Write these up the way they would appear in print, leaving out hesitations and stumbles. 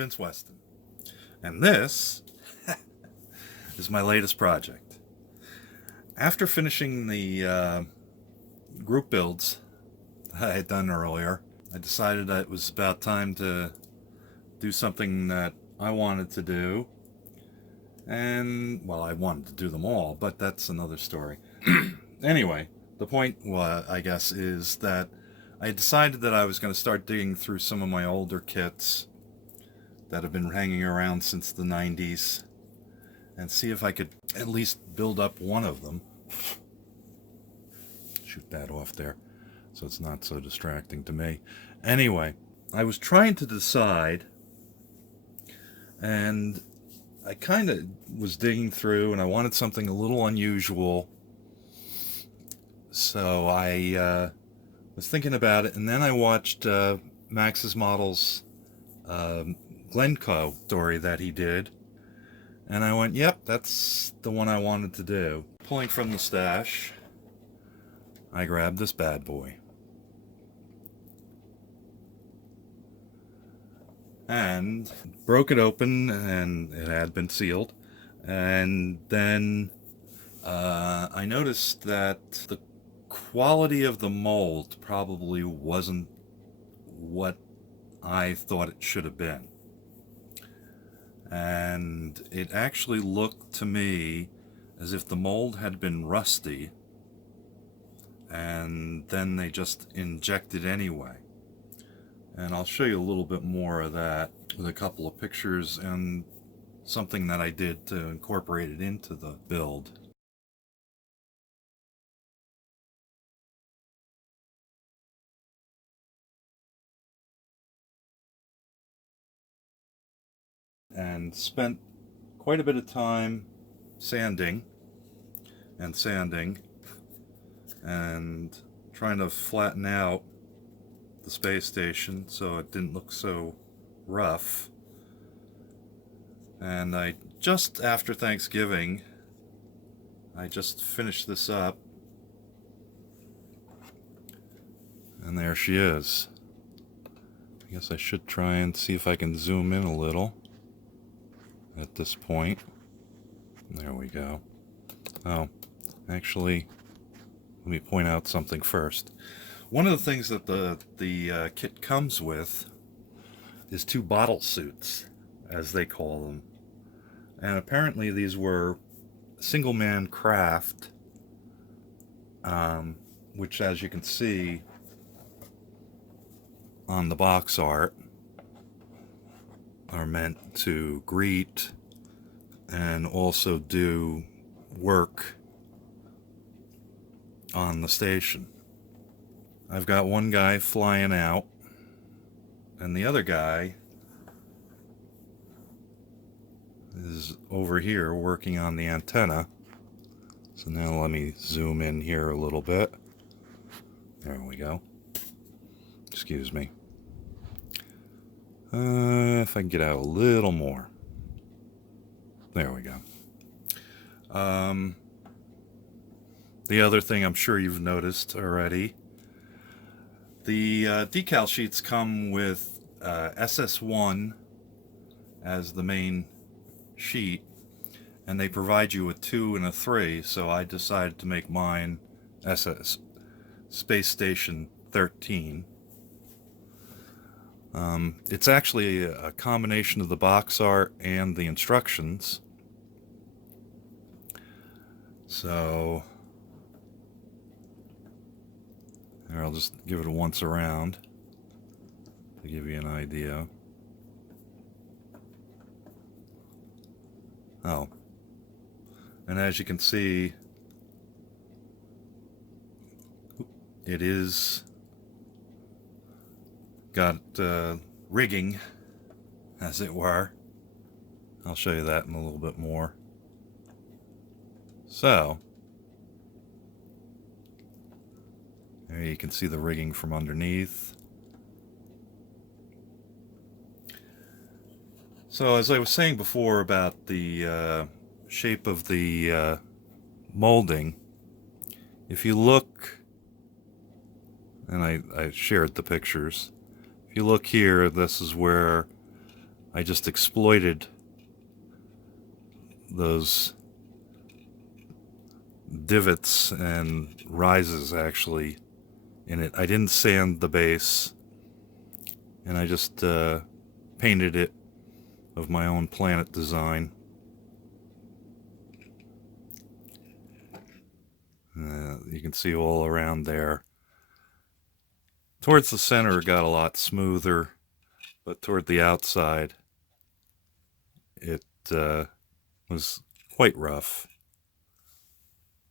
Vince Weston, and this is my latest project. After finishing the group builds that I had done earlier, I decided that it was about time to do something that I wanted to do. And, well, I wanted to do them all, but that's another story. Anyway, the point, I guess, is that I decided that I was going to start digging through some of my older kits that have been hanging around since the 90s and see if I could at least build up one of them. Shoot that off there so it's not so distracting to me. Anyway, I was trying to decide, and I kind of was digging through, and I wanted something a little unusual. So I was thinking about it, and then I watched Max's Models Glencoe story that he did, and I went, yep, that's the one I wanted to do. Pulling from the stash, I grabbed this bad boy. And broke it open, and it had been sealed. And then I noticed that the quality of the mold probably wasn't what I thought it should have been. And it actually looked to me as if the mold had been rusty, and then they just injected anyway. And I'll show you a little bit more of that with a couple of pictures and something that I did to incorporate it into the build. And spent quite a bit of time sanding and trying to flatten out the space station so it didn't look so rough. And I just after Thanksgiving, I just finished this up, and there she is. I guess I should try and see if I can zoom in a little at this point. There we go. Oh, actually, let me point out something first. One of the things that the kit comes with is 2 bottle suits, as they call them. And apparently these were single-man craft, which, as you can see on the box art, are meant to greet and also do work on the station. I've got one guy flying out, and the other guy is over here working on the antenna. So now let me zoom in here a little bit. There we go. Excuse me. If I can get out a little more. There we go. The other thing I'm sure you've noticed already, the decal sheets come with SS1 as the main sheet, and they provide you with 2 and a 3, so I decided to make mine SS Space Station 13. It's actually a combination of the box art and the instructions. So here, I'll just give it a once around to give you an idea. Oh, and as you can see, it is got rigging, as it were. I'll show you that in a little bit more. So there you can see the rigging from underneath. So as I was saying before about the shape of the molding, if you look, and I shared the pictures, if you look here, this is where I just exploited those divots and rises actually in it. I didn't sand the base, and I just painted it of my own Planet design. You can see all around there. Towards the center it got a lot smoother, but toward the outside it was quite rough.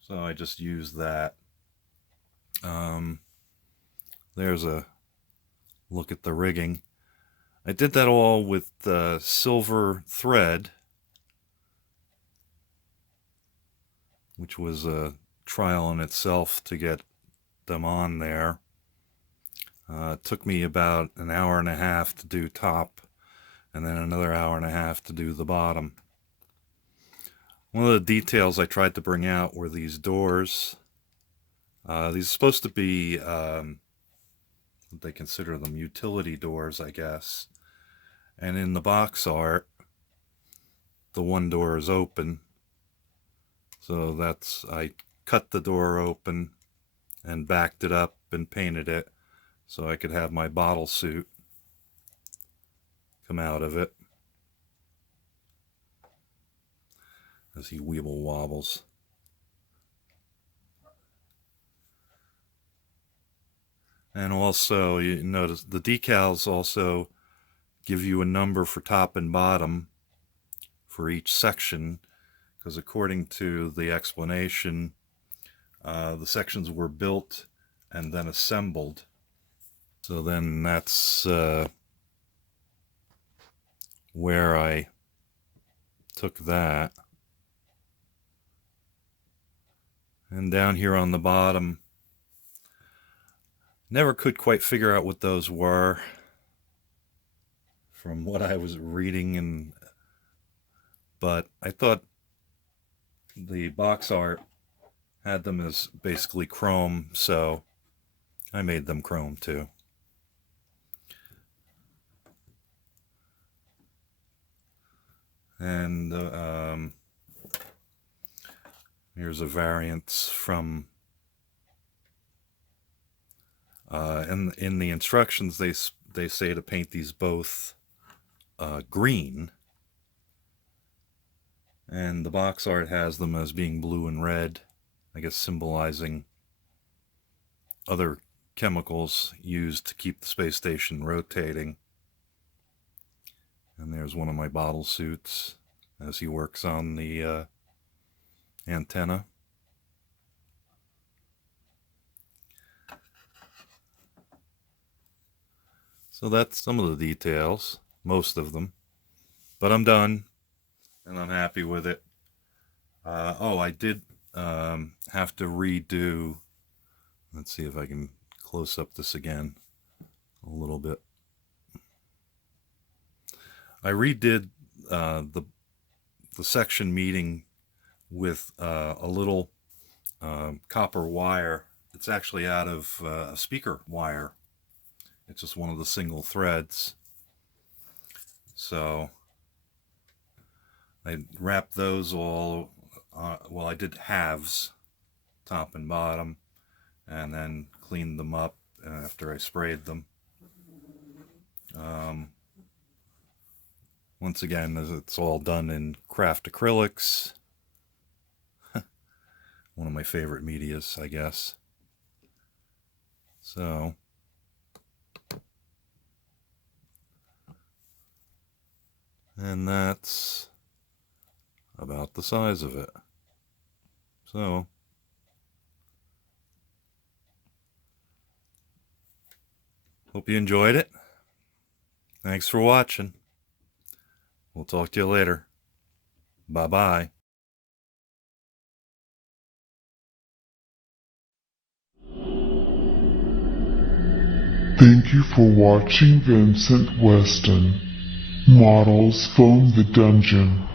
So I just used that. There's a look at the rigging. I did that all with silver thread, which was a trial in itself to get them on there. It took me about an hour and a half to do top, and then another hour and a half to do the bottom. One of the details I tried to bring out were these doors. These are supposed to be, what they consider them, utility doors, I guess. And in the box art, the one door is open. So I cut the door open and backed it up and painted it so I could have my bottle suit come out of it as he weeble wobbles. And also, you notice the decals also give you a number for top and bottom for each section, because according to the explanation, the sections were built and then assembled. So then that's where I took that. And down here on the bottom, never could quite figure out what those were from what I was reading, but I thought the box art had them as basically chrome, so I made them chrome too. And here's a variance from in the instructions they say to paint these both green, and the box art has them as being blue and red, I guess symbolizing other chemicals used to keep the space station rotating. And there's one of my bottle suits as he works on the antenna. So that's some of the details, most of them. But I'm done, and I'm happy with it. Oh, I did have to redo, let's see if I can close up this again a little bit. I redid the section meeting with a little copper wire. It's actually out of a speaker wire. It's just one of the single threads. So I wrapped those all, well, I did halves, top and bottom, and then cleaned them up after I sprayed them. Once again, it's all done in craft acrylics. One of my favorite medias, I guess. So and that's about the size of it. So hope you enjoyed it. Thanks for watching. We'll talk to you later. Bye-bye. Thank you for watching Vincent Weston. Models Foam the Dungeon.